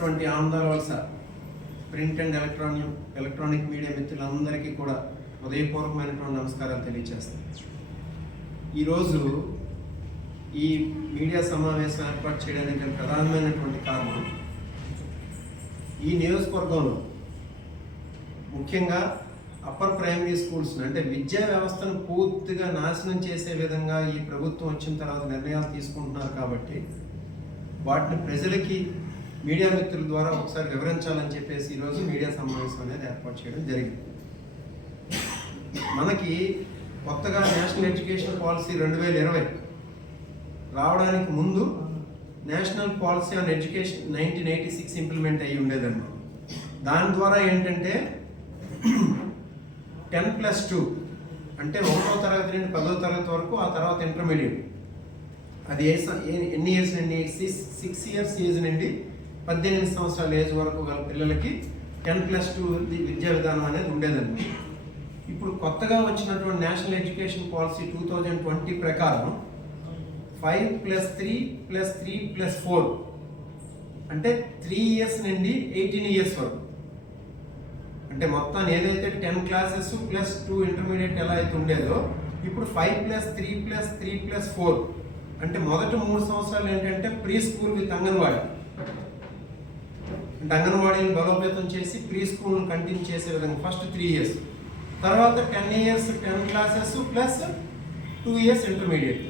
ఉన్నటువంటి ఆంధ్ర వలస print and electronic electronic media మిత్రులందరికీ కూడా హృదయపూర్వకమైనటువంటి నమస్కారాలు తెలియజేస్తాను ఈరోజు ఈ మీడియా సమావేశం ఏర్పాటు చేయడానికి ప్రధానమైనటువంటి కారణం ఈ నియోజకవర్గంలో ముఖ్యంగా అప్పర్ ప్రైమరీ స్కూల్స్ అంటే విద్యా వ్యవస్థను పూర్తిగా నాశనం చేసే విధంగా ఈ ప్రభుత్వం వచ్చిన తర్వాత నిర్ణయాలు తీసుకుంటున్నారు కాబట్టి వాటిని ప్రజలకి మీడియా మిత్రుల ద్వారా ఒకసారి వివరించాలని చెప్పేసి ఈరోజు మీడియా సమావేశం అనేది ఏర్పాటు చేయడం జరిగింది. మనకి కొత్తగా నేషనల్ ఎడ్యుకేషన్ పాలసీ రెండు వేల ఇరవై రావడానికి ముందు national policy on education nineteen eighty six implement అయ్యి ఉండేదండి దాని ద్వారా ఏంటంటే టెన్ ప్లస్ టూ అంటే ఒకటో తరగతి నుండి పదో తరగతి వరకు ఆ తర్వాత ఇంటర్మీడియట్. అది ఏ స- ఎన్ని ఇయర్స్ నుండి? సిక్స్ సిక్స్ ఇయర్స్ ఏజ్ నుండి పద్దెనిమిది సంవత్సరాల ఏజ్ వరకు గల పిల్లలకి టెన్ ప్లస్ టూ విద్యా విధానం అనేది ఉండేదండి. ఇప్పుడు కొత్తగా వచ్చినటువంటి national education policy two thousand twenty ప్రకారం five plus three plus three plus four అంటే త్రీ ఇయర్స్ నుండి ఎయిటీన్ ఇయర్స్ వరకు. అంటే మొత్తాన్ని ఏదైతే ten classes plus two intermediate ఎలా అయితే ఉండేదో ఇప్పుడు five plus three plus three plus four. అంటే మొదటి మూడు సంవత్సరాలు ఏంటంటే ప్రీ స్కూల్ విత్ అంగన్వాడీ. అంటే అంగన్వాడీని బలోపేతం చేసి ప్రీ స్కూల్ను కంటిన్యూ చేసే విధంగా ఫస్ట్ త్రీ ఇయర్స్ తర్వాత ten years ten classes plus two years intermediate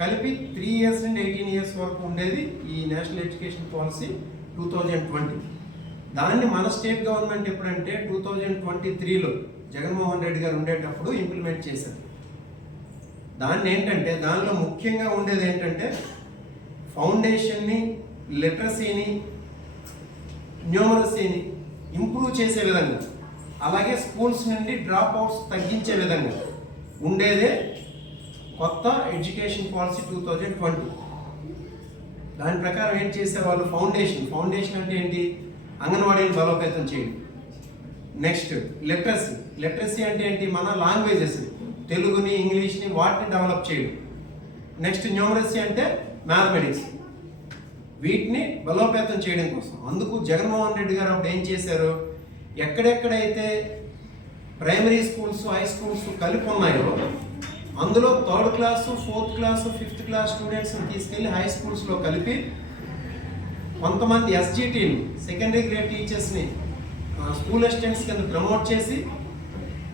కలిపి త్రీ ఇయర్స్ నుండి ఎయిటీన్ ఇయర్స్ వరకు ఉండేది ఈ national education policy two thousand twenty దాన్ని మన స్టేట్ గవర్నమెంట్ ఎప్పుడంటే టూ థౌజండ్ ట్వంటీ త్రీలో జగన్మోహన్ రెడ్డి గారు ఉండేటప్పుడు ఇంప్లిమెంట్ చేశారు. దాన్ని ఏంటంటే దానిలో ముఖ్యంగా ఉండేది ఏంటంటే ఫౌండేషన్ని లిటరసీని న్యూమరసీని ఇంప్రూవ్ చేసే విధంగా అలాగే స్కూల్స్ నుండి డ్రాప్ అవుట్స్ తగ్గించే విధంగా ఉండేదే కొత్త education policy two thousand twenty. దాని ప్రకారం ఏం చేసేవాళ్ళు? ఫౌండేషన్. ఫౌండేషన్ అంటే ఏంటి? అంగన్వాడీని బలోపేతం చేయడం. Next literacy. లిటరసీ అంటే ఏంటి? మన లాంగ్వేజెస్. తెలుగుని ఇంగ్లీష్ని వాటిని డెవలప్ చేయడం. నెక్స్ట్ న్యూమరసీ అంటే మ్యాథమెటిక్స్. వీటిని బలోపేతం చేయడం కోసం. అందుకు జగన్మోహన్ రెడ్డి గారు అప్పుడు ఏం చేశారు? ఎక్కడెక్కడైతే ప్రైమరీ స్కూల్స్ హై స్కూల్స్ కలిపి ఉన్నాయో అందులో third class fourth class fifth class స్టూడెంట్స్ని తీసుకెళ్ళి హై స్కూల్స్లో కలిపి కొంతమంది ఎస్జిటీని సెకండరీ గ్రేడ్ టీచర్స్ని స్కూల్ అసిస్టెంట్స్ కింద ప్రమోట్ చేసి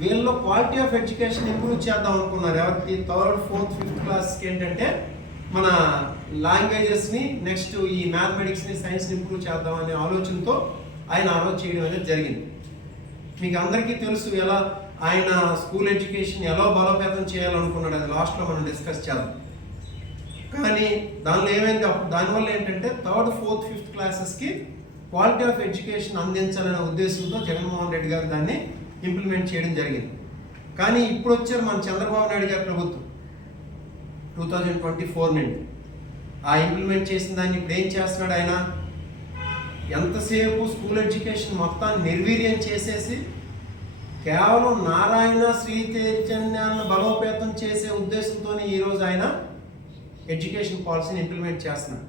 వీళ్ళలో క్వాలిటీ ఆఫ్ ఎడ్యుకేషన్ ఇంప్రూవ్ చేద్దాం అనుకున్నారు. ఎవరికి? థర్డ్ ఫోర్త్ ఫిఫ్త్ క్లాస్కి ఏంటంటే మన లాంగ్వేజెస్ని నెక్స్ట్ ఈ మ్యాథమెటిక్స్ని సైన్స్ని ఇంప్రూవ్ చేద్దాం అనే ఆలోచనతో ఆయన ఆ రోజు చేయడం అనేది జరిగింది. మీకు అందరికీ తెలుసు ఎలా ఆయన స్కూల్ ఎడ్యుకేషన్ ఎలా బలోపేతం చేయాలనుకున్నాడు అది లాస్ట్లో మనం డిస్కస్ చేద్దాం. కానీ దానిలో ఏమైంది? దానివల్ల ఏంటంటే థర్డ్ ఫోర్త్ ఫిఫ్త్ క్లాసెస్కి క్వాలిటీ ఆఫ్ ఎడ్యుకేషన్ అందించాలనే ఉద్దేశంతో జగన్మోహన్ రెడ్డి గారు దాన్ని ఇంప్లిమెంట్ చేయడం జరిగింది. కానీ ఇప్పుడు వచ్చారు మన చంద్రబాబు నాయుడు గారి ప్రభుత్వం. టూ థౌజండ్ ట్వంటీ ఫోర్ నుండి. ఆ ఇంప్లిమెంట్ చేసిన దాన్ని ఇప్పుడు ఏం చేస్తున్నాడు ఆయన? ఎంతసేపు స్కూల్ ఎడ్యుకేషన్ మొత్తాన్ని నిర్వీర్యం చేసేసి కేవలం నారాయణ శ్రీ చైతన్యాలను బలోపేతం చేసే ఉద్దేశంతో ఈరోజు ఆయన ఎడ్యుకేషన్ పాలసీని ఇంప్లిమెంట్ చేస్తున్నాడు.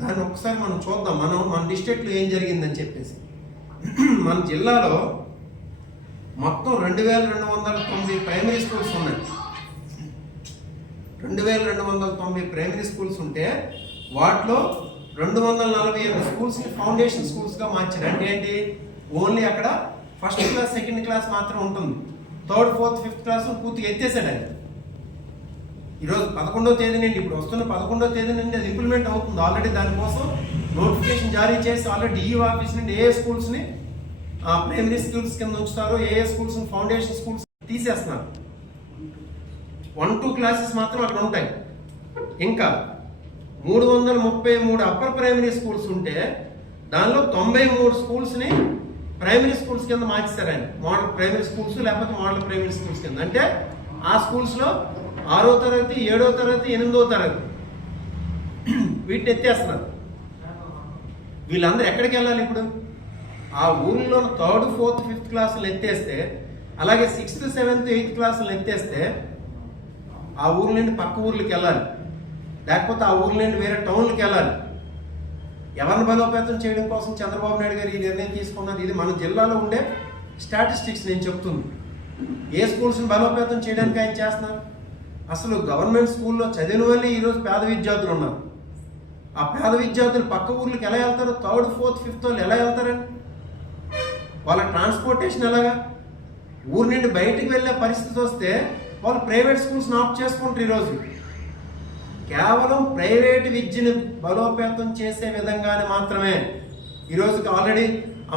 దాన్ని ఒకసారి మనం చూద్దాం. మనం మన డిస్ట్రిక్ట్లో ఏం జరిగిందని చెప్పేసి. మన జిల్లాలో మొత్తం రెండు వేల రెండు వందల తొమ్మిది ప్రైమరీ స్కూల్స్ ఉన్నాయి. రెండు వేల రెండు వందల తొంభై ప్రైమరీ స్కూల్స్ ఉంటే వాటిలో రెండు వందల నలభై ఏడు స్కూల్స్ని ఫౌండేషన్ స్కూల్స్గా మార్చారు. అంటే ఏంటి? ఓన్లీ అక్కడ ఫస్ట్ క్లాస్ సెకండ్ క్లాస్ మాత్రం ఉంటుంది. థర్డ్ ఫోర్త్ ఫిఫ్త్ క్లాస్ పూర్తిగా ఎత్తేసాడు అది ఈరోజు పదకొండో తేదీ నుండి ఇప్పుడు వస్తున్న పదకొండో తేదీ నుండి అది ఇంప్లిమెంట్ అవుతుంది. ఆల్రెడీ దానికోసం నోటిఫికేషన్ జారీ చేసి ఆల్రెడీ ఈ ఆఫీస్ నుండి ఏ స్కూల్స్ని ప్రైమరీ స్కూల్స్ కింద ఉంచుతారో ఏ స్కూల్స్ని ఫౌండేషన్ స్కూల్స్ తీసేస్తున్నారు. వన్ టూ క్లాసెస్ మాత్రం అక్కడ ఉంటాయి. ఇంకా మూడు వందల ముప్పై మూడు అప్పర్ ప్రైమరీ స్కూల్స్ ఉంటే దానిలో తొంభై మూడు స్కూల్స్ని ప్రైమరీ స్కూల్స్ కింద మార్చేశారు ఆయన. మోడల్ ప్రైమరీ స్కూల్స్ లేకపోతే మోడల్ ప్రైమరీ స్కూల్స్ కింద. అంటే ఆ స్కూల్స్లో ఆరో తరగతి ఏడో తరగతి ఎనిమిదో తరగతి వీటిని ఎత్తేస్తున్నారు. వీళ్ళందరూ ఎక్కడికి వెళ్ళాలి ఇప్పుడు? ఆ ఊళ్ళో థర్డ్ ఫోర్త్ ఫిఫ్త్ క్లాసులు ఎత్తేస్తే అలాగే సిక్స్త్ సెవెంత్ ఎయిత్ క్లాసులు ఎత్తేస్తే ఆ ఊరు నుండి పక్క ఊర్లకి వెళ్ళాలి. లేకపోతే ఆ ఊరు నుండి వేరే టౌన్లకి వెళ్ళాలి. ఎవరిని బలోపేతం చేయడం కోసం చంద్రబాబు నాయుడు గారు ఈ నిర్ణయం తీసుకున్నారు? ఇది మన జిల్లాలో ఉండే స్టాటిస్టిక్స్ నేను చెప్తుంది. ఏ స్కూల్స్ని బలోపేతం చేయడానికి ఆయన చేస్తున్నారు? అసలు గవర్నమెంట్ స్కూల్లో చదివిన వాళ్ళే ఈరోజు పేద విద్యార్థులు ఉన్నారు. ఆ పేద విద్యార్థులు పక్క ఊర్లకు ఎలా వెళ్తారు? థర్డ్ ఫోర్త్ ఫిఫ్త్ వాళ్ళు ఎలా వెళ్తారని? వాళ్ళ ట్రాన్స్పోర్టేషన్ ఎలాగా? ఊరి నుండి బయటికి వెళ్ళే పరిస్థితి వస్తే వాళ్ళు ప్రైవేట్ స్కూల్స్ ఆఫ్ చేసుకుంటారు ఈరోజు. కేవలం ప్రైవేట్ విద్యను బలోపేతం చేసే విధంగానే మాత్రమే ఈరోజు ఆల్రెడీ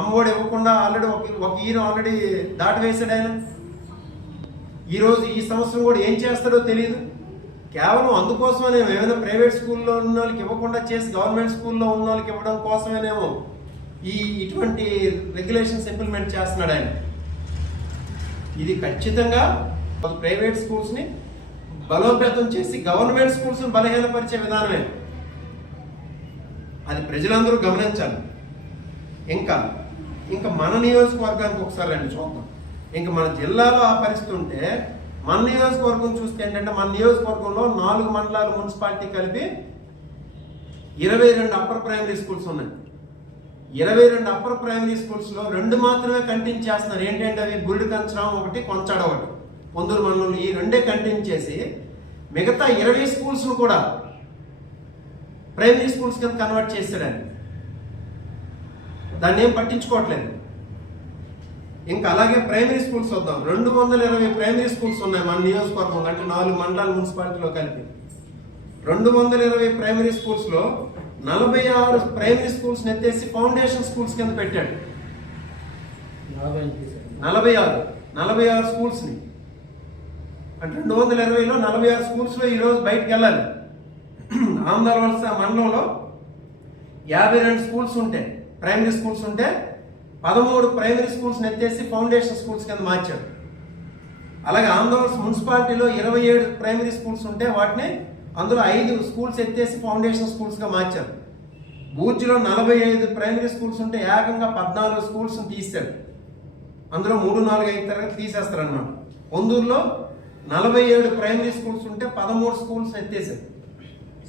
అమ్మఒడి ఇవ్వకుండా ఆల్రెడీ ఒక ఒక ఈయన ఆల్రెడీ దాటివేశాడు ఆయన. ఈరోజు ఈ సంవత్సరం కూడా ఏం చేస్తాడో తెలియదు కేవలం అందుకోసమనే ఏమైనా ప్రైవేట్ స్కూల్లో ఉన్న వాళ్ళకి ఇవ్వకుండా చేసి గవర్నమెంట్ స్కూల్లో ఉన్న వాళ్ళకి ఇవ్వడం కోసమేనేమో ఈ ఇటువంటి రెగ్యులేషన్స్ ఇంప్లిమెంట్ చేస్తున్నాడు ఆయన. ఇది ఖచ్చితంగా ప్రైవేట్ స్కూల్స్ని బలోపేతం చేసి గవర్నమెంట్ స్కూల్స్ని బలహీనపరిచే విధానమే. అది ప్రజలందరూ గమనించాలి. ఇంకా ఇంకా మన నియోజకవర్గానికి ఒకసారి రండి చూద్దాం. ఇంకా మన జిల్లాలో ఆ పరిస్థితి ఉంటే మన నియోజకవర్గం చూస్తే ఏంటంటే మన నియోజకవర్గంలో నాలుగు మండలాలు మున్సిపాలిటీ కలిపి ఇరవై రెండు అప్పర్ ప్రైమరీ స్కూల్స్ ఉన్నాయి. ఇరవై రెండు అప్పర్ ప్రైమరీ స్కూల్స్లో రెండు మాత్రమే కంటిన్యూ చేస్తున్నారు. ఏంటంటే అవి బుల్డి కంచడం ఒకటి కొంచాడ ఒకటి. పొందూరు మండలం ఈ రెండే కంటిన్యూ చేసి మిగతా ఇరవై స్కూల్స్ను కూడా ప్రైమరీ స్కూల్స్ కింద కన్వర్ట్ చేశాడని. దాన్ని ఏం పట్టించుకోవట్లేదు. ఇంకా అలాగే ప్రైమరీ స్కూల్స్ వద్దాం. రెండు వందల ఇరవై ప్రైమరీ స్కూల్స్ ఉన్నాయి మన నియోజకవర్గంలో అంటే నాలుగు మండలాల మున్సిపాలిటీలో కలిపి. రెండు వందల ఇరవై ప్రైమరీ స్కూల్స్లో నలభై ఆరు ప్రైమరీ స్కూల్స్ ఎత్తేసి ఫౌండేషన్ స్కూల్స్ కింద పెట్టాడు. నలభై ఆరు. నలభై ఆరు స్కూల్స్ని. అంటే రెండు వందల ఇరవైలో నలభై ఆరు స్కూల్స్లో ఈరోజు బయటకు వెళ్ళాలి ఆంధ్రవలస మండలంలో యాభై రెండు స్కూల్స్ ఉంటాయి ప్రైమరీ స్కూల్స్ ఉంటే పదమూడు ప్రైమరీ స్కూల్స్ని ఎత్తేసి ఫౌండేషన్ స్కూల్స్ కింద మార్చారు. అలాగే ఆంధ్రప్రదేశ్ మున్సిపాలిటీలో ఇరవై ఏడు ప్రైమరీ స్కూల్స్ ఉంటే వాటిని అందులో ఐదు స్కూల్స్ ఎత్తేసి ఫౌండేషన్ స్కూల్స్గా మార్చారు. బూర్జిలో నలభై ఐదు ప్రైమరీ స్కూల్స్ ఉంటే ఏకంగా పద్నాలుగు స్కూల్స్ని తీశారు. అందులో మూడు నాలుగు ఐదు తరగతి తీసేస్తారు అన్నమాట పొందూరులో నలభై ఏడు ప్రైమరీ స్కూల్స్ ఉంటే పదమూడు స్కూల్స్ ఎత్తేసారు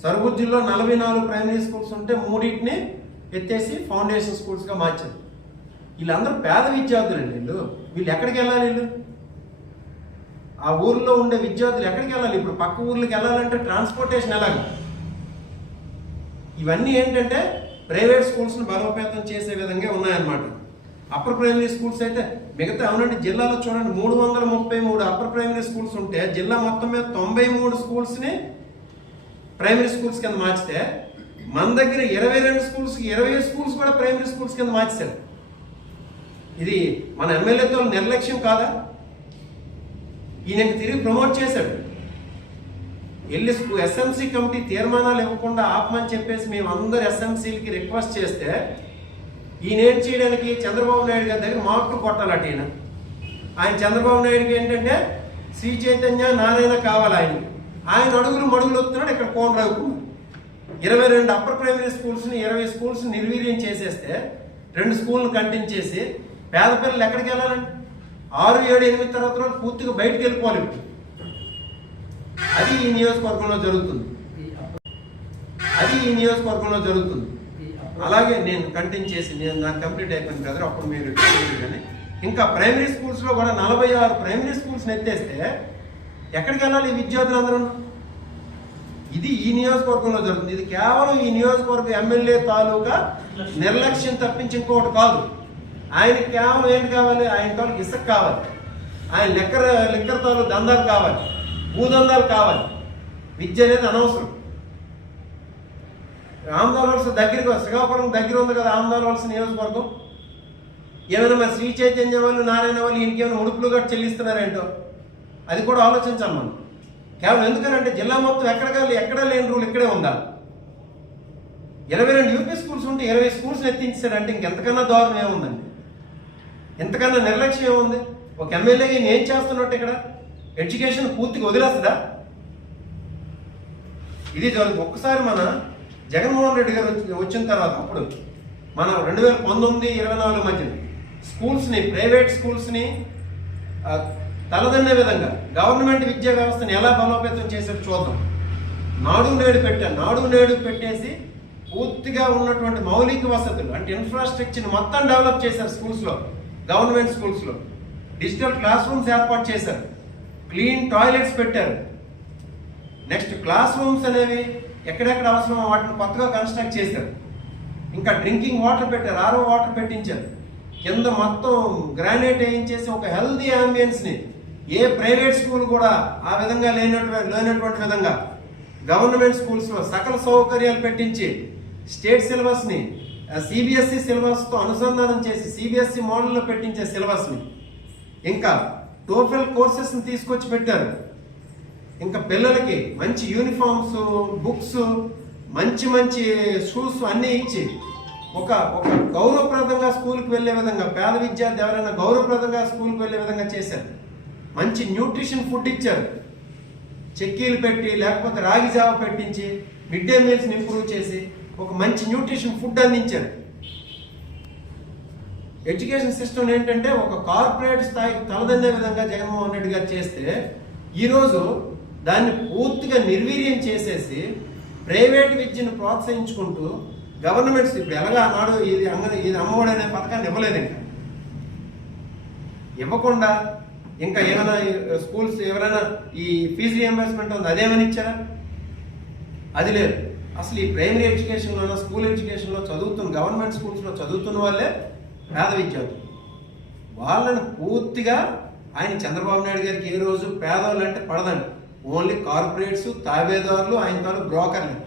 సరుబుజ్జిలో నలభై నాలుగు ప్రైమరీ స్కూల్స్ ఉంటే మూడింటిని ఎత్తేసి ఫౌండేషన్ స్కూల్స్గా మార్చారు వీళ్ళందరూ పేద విద్యార్థులండి వీళ్ళు. వీళ్ళు ఎక్కడికి వెళ్ళాలి వీళ్ళు? ఆ ఊర్లో ఉండే విద్యార్థులు ఎక్కడికి వెళ్ళాలి? ఇప్పుడు పక్క ఊర్లకు వెళ్ళాలంటే ట్రాన్స్పోర్టేషన్ ఎలాగ? ఇవన్నీ ఏంటంటే ప్రైవేట్ స్కూల్స్ని బలోపేతం చేసే విధంగా ఉన్నాయన్నమాట. అప్పర్ ప్రైమరీ స్కూల్స్ అయితే మిగతా అవునండి జిల్లాలో చూడండి మూడు వందల ముప్పై మూడు అప్పర్ ప్రైమరీ స్కూల్స్ ఉంటే జిల్లా మొత్తం మీద తొంభై మూడు స్కూల్స్ని ప్రైమరీ స్కూల్స్ కింద మార్చితే మన దగ్గర ఇరవై రెండు స్కూల్స్ ఇరవై స్కూల్స్ కూడా ప్రైమరీ స్కూల్స్ కింద మార్చారు ఇది మన ఎమ్మెల్యేతో నిర్లక్ష్యం కాదా? ఈయనకి తిరిగి ప్రమోట్ చేశాడు. వెళ్ళి ఎస్ఎంసీ కమిటీ తీర్మానాలు ఇవ్వకుండా ఆపమని చెప్పేసి మేము అందరు ఎస్ఎంసీలకి రిక్వెస్ట్ చేస్తే ఈయన ఏం చేయడానికి చంద్రబాబు నాయుడు గారి దగ్గర మార్కులు కొట్టాలట ఈయన. ఆయన చంద్రబాబు నాయుడుకి ఏంటంటే శ్రీ చైతన్య నారాయణ కావాలి ఆయన ఆయన అడుగులు మడుగులు వస్తున్నాడు ఇక్కడ కోన రవికుమార్ ఇరవై రెండు అప్పర్ ప్రైమరీ స్కూల్స్ని ఇరవై స్కూల్స్ని నిర్వీర్యం చేసేస్తే రెండు స్కూల్ని కంటిన్యూ చేసి పేద పిల్లలు ఎక్కడికి వెళ్ళాలండి? ఆరు ఏడు ఎనిమిది తర్వాత రోజు పూర్తిగా బయటకు వెళ్ళిపోవాలి అది ఈ నియోజకవర్గంలో జరుగుతుంది. అది ఈ నియోజకవర్గంలో జరుగుతుంది. అలాగే నేను కంటిన్యూ చేసి నేను నాకు కంప్లీట్ అయిపోయింది కదా అప్పుడు మీరు కానీ ఇంకా ప్రైమరీ స్కూల్స్లో కూడా నలభై ఆరు ప్రైమరీ స్కూల్స్ని ఎత్తేస్తే ఎక్కడికి వెళ్ళాలి ఈ విద్యార్థులందరూ ఇది ఈ నియోజకవర్గంలో జరుగుతుంది. ఇది కేవలం ఈ నియోజకవర్గ ఎమ్మెల్యే తాలూకా నిర్లక్ష్యం తప్పించి ఇంకోటి కాదు. ఆయన కేవలం ఏంటి కావాలి? ఆయన కావాలి ఇసుక కావాలి. ఆయన లెక్కర లెక్కర తాలూ దందాలు కావాలి. భూదందాలు కావాలి. విద్య అనేది అనవసరం. ఆమదాల వలస దగ్గరికి శ్రీకాకుళం దగ్గర ఉంది కదా ఆమదాల వలస నియోజకవర్గం? ఏమైనా మరి శ్రీ చైతన్య వాళ్ళు నారాయణ వాళ్ళు ఇంకేమైనా ఉడుపులు గట్ట చెల్లిస్తున్నారేంటో? అది కూడా ఆలోచించాలి మనం. కేవలం ఎందుకనంటే జిల్లా మొత్తం ఎక్కడ ఎక్కడ లేని రూల్ ఇక్కడే ఉందా? ఇరవై రెండు యూపీ స్కూల్స్ ఉంటే ఇరవై స్కూల్స్ ఎత్తించారంటే ఇంకెంతకన్నా దారుణం ఏముందండి? ఎంతకన్నా నిర్లక్ష్యం ఏముంది? ఒక ఎమ్మెల్యేగా ఏం చేస్తున్నట్టు ఇక్కడ? ఎడ్యుకేషన్ పూర్తిగా వదిలేస్తుందా? ఇది ఒక్కసారి మన జగన్మోహన్ రెడ్డి గారు వచ్చిన తర్వాత అప్పుడు మనం రెండు వేల పంతొమ్మిది ఇరవై నాలుగు మధ్యన స్కూల్స్ని ప్రైవేట్ స్కూల్స్ని ఆ, తలదన్నే విధంగా గవర్నమెంట్ విద్యా వ్యవస్థని ఎలా బలోపేతం చేసేది చూద్దాం. నాడు నేడు పెట్టాను నాడు నేడు పెట్టేసి పూర్తిగా ఉన్నటువంటి మౌలిక వసతులు అంటే ఇన్ఫ్రాస్ట్రక్చర్ మొత్తం డెవలప్ చేశారు స్కూల్స్లో గవర్నమెంట్ స్కూల్స్లో. డిజిటల్ క్లాస్ రూమ్స్ ఏర్పాటు చేశారు. క్లీన్ టాయిలెట్స్ పెట్టారు. నెక్స్ట్ క్లాస్ రూమ్స్ అనేవి ఎక్కడెక్కడ అవసరమో వాటిని కొత్తగా కన్స్ట్రక్ట్ చేశారు. ఇంకా డ్రింకింగ్ వాటర్ పెట్టారు ఆరో వాటర్ పెట్టించారు. కింద మొత్తం గ్రానైట్ వేయించేసి ఒక హెల్దీ అంబియన్స్ని ఏ ప్రైవేట్ స్కూల్ కూడా ఆ విధంగా లేనటువంటి లేనటువంటి విధంగా గవర్నమెంట్ స్కూల్స్లో సకల సౌకర్యాలు పెట్టించి స్టేట్ సిలబస్ని సిబిఎస్ఈ సిలబస్తో అనుసంధానం చేసి సిబిఎస్ఈ మోడల్లో పెట్టించే సిలబస్ని ఇంకా టోఫెల్ కోర్సెస్ని తీసుకొచ్చి పెట్టారు. ఇంకా పిల్లలకి మంచి యూనిఫామ్స్ బుక్స్ మంచి మంచి షూస్ అన్నీ ఇచ్చి ఒక ఒక గౌరవప్రదంగా స్కూల్కి వెళ్ళే విధంగా పేద విద్యార్థి ఎవరైనా గౌరవప్రదంగా స్కూల్కి వెళ్ళే విధంగా చేశారు. మంచి న్యూట్రిషన్ ఫుడ్ ఇచ్చారు. చెక్కీలు పెట్టి లేకపోతే రాగి జావ పెట్టించి మిడ్ డే మీల్స్ని ఇంప్రూవ్ చేసి ఒక మంచి న్యూట్రిషన్ ఫుడ్ అందించారు. ఎడ్యుకేషన్ సిస్టమ్ ఏంటంటే ఒక కార్పొరేట్ స్థాయికి తలదన్నే విధంగా జగన్మోహన్ రెడ్డి గారు చేస్తే ఈరోజు దాన్ని పూర్తిగా నిర్వీర్యం చేసేసి ప్రైవేట్ విద్యను ప్రోత్సహించుకుంటూ గవర్నమెంట్స్ ఇప్పుడు ఎలాగా అన్నాడు ఇది అంగ ఇది అమ్మఒడి అనే పథకాన్ని ఇవ్వలేదు ఇంకా. ఇవ్వకుండా ఇంకా ఏమైనా స్కూల్స్ ఎవరైనా ఈ ఫీజు రియంబర్స్మెంట్ ఉంది అదేమని ఇచ్చారా? అది లేదు. అసలు ఈ ప్రైమరీ ఎడ్యుకేషన్లో స్కూల్ ఎడ్యుకేషన్లో చదువుతున్న గవర్నమెంట్ స్కూల్స్లో చదువుతున్న వాళ్ళే పేద విద్యార్థులు. వాళ్ళని పూర్తిగా ఆయన చంద్రబాబు నాయుడు గారికి ఏ రోజు పేదవాళ్ళు అంటే పడదండి. ఓన్లీ కార్పొరేట్స్ తాబేదారులు ఆయన తాను బ్రోకర్లు.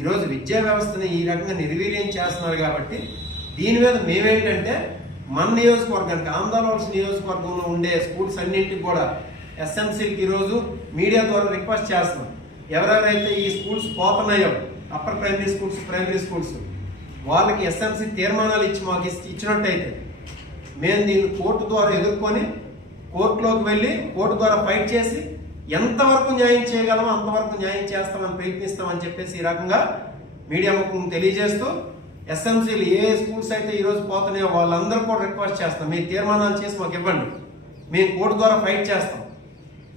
ఈరోజు విద్యా వ్యవస్థని ఈ రకంగా నిర్వీర్యం చేస్తున్నారు కాబట్టి దీని మీద మేమేంటంటే మన నియోజకవర్గానికి ఆంధ్రవలస నియోజకవర్గంలో ఉండే స్కూల్స్ అన్నింటికి కూడా ఎస్ఎంసీకి ఈరోజు మీడియా ద్వారా రిక్వెస్ట్ చేస్తున్నాం. ఎవరెవరైతే ఈ schools పోతున్నాయో upper primary schools primary schools వాళ్ళకి ఎస్ఎంసీ తీర్మానాలు ఇచ్చి మాకు ఇచ్చినట్టయితే మేము దీన్ని కోర్టు ద్వారా ఎదుర్కొని కోర్టులోకి వెళ్ళి కోర్టు ద్వారా ఫైట్ చేసి ఎంతవరకు న్యాయం చేయగలమో అంతవరకు న్యాయం చేస్తామని ప్రయత్నిస్తామని చెప్పేసి ఈ రకంగా మీడియా తెలియజేస్తూ ఎస్ఎంసీలు ఏ స్కూల్స్ అయితే ఈరోజు పోతున్నాయో వాళ్ళందరూ కూడా రిక్వెస్ట్ చేస్తాం. మీ తీర్మానాలు చేసి మాకు ఇవ్వండి. మేము కోర్టు ద్వారా ఫైట్ చేస్తాం.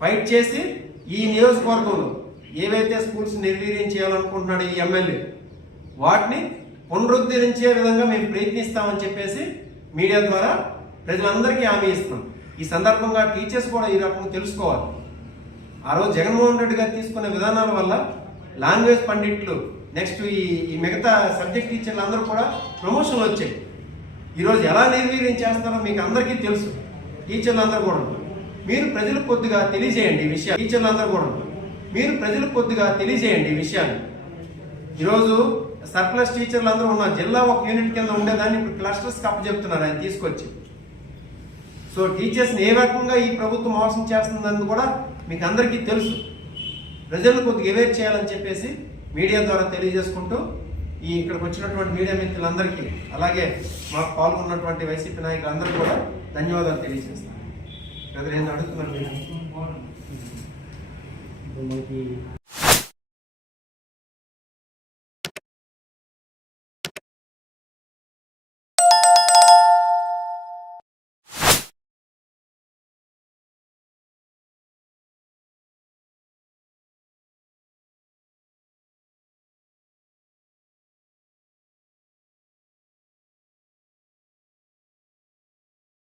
ఫైట్ చేసి ఈ నియోజకవర్గంలో ఏవైతే స్కూల్స్ నిర్వీర్యం చేయాలనుకుంటున్నాడు ఈ ఎమ్మెల్యే వాటిని పునరుద్ధరించే విధంగా మేము ప్రయత్నిస్తామని చెప్పేసి మీడియా ద్వారా ప్రజలందరికీ హామీ ఇస్తున్నాం. ఈ సందర్భంగా టీచర్స్ కూడా ఈ రకంగా తెలుసుకోవాలి. ఆ రోజు జగన్మోహన్ రెడ్డి గారు తీసుకునే విధానాల వల్ల లాంగ్వేజ్ పండిట్లు నెక్స్ట్ ఈ ఈ మిగతా సబ్జెక్ట్ టీచర్లు అందరూ కూడా ప్రమోషన్లు వచ్చాయి. ఈరోజు ఎలా నిర్వీర్యం చేస్తారో మీకు అందరికీ తెలుసు. టీచర్లు అందరూ కూడా మీరు ప్రజలకు కొద్దిగా తెలియజేయండి ఈ విషయాలు. టీచర్లు అందరూ కూడా మీరు ప్రజలకు కొద్దిగా తెలియజేయండి ఈ విషయాన్ని ఈరోజు సర్ప్లస్ టీచర్లు అందరూ ఉన్న జిల్లా ఒక యూనిట్ కింద ఉండేదాన్ని ఇప్పుడు క్లస్టర్స్ కప్ చెప్తున్నారు ఆయన తీసుకొచ్చి. సో టీచర్స్ని ఏ రకంగా ఈ ప్రభుత్వం మోసం చేస్తుందని కూడా మీకు అందరికీ తెలుసు. ప్రజలను కొద్దిగా అవేర్ చేయాలని చెప్పేసి మీడియా ద్వారా తెలియజేసుకుంటూ ఈ ఇక్కడికి వచ్చినటువంటి మీడియా మిత్రులందరికీ అలాగే మాకు పాల్గొన్నటువంటి వైసీపీ నాయకులందరూ కూడా ధన్యవాదాలు తెలియజేస్తాను. ప్రజలు ఏం అడుగుతున్నారు మనకి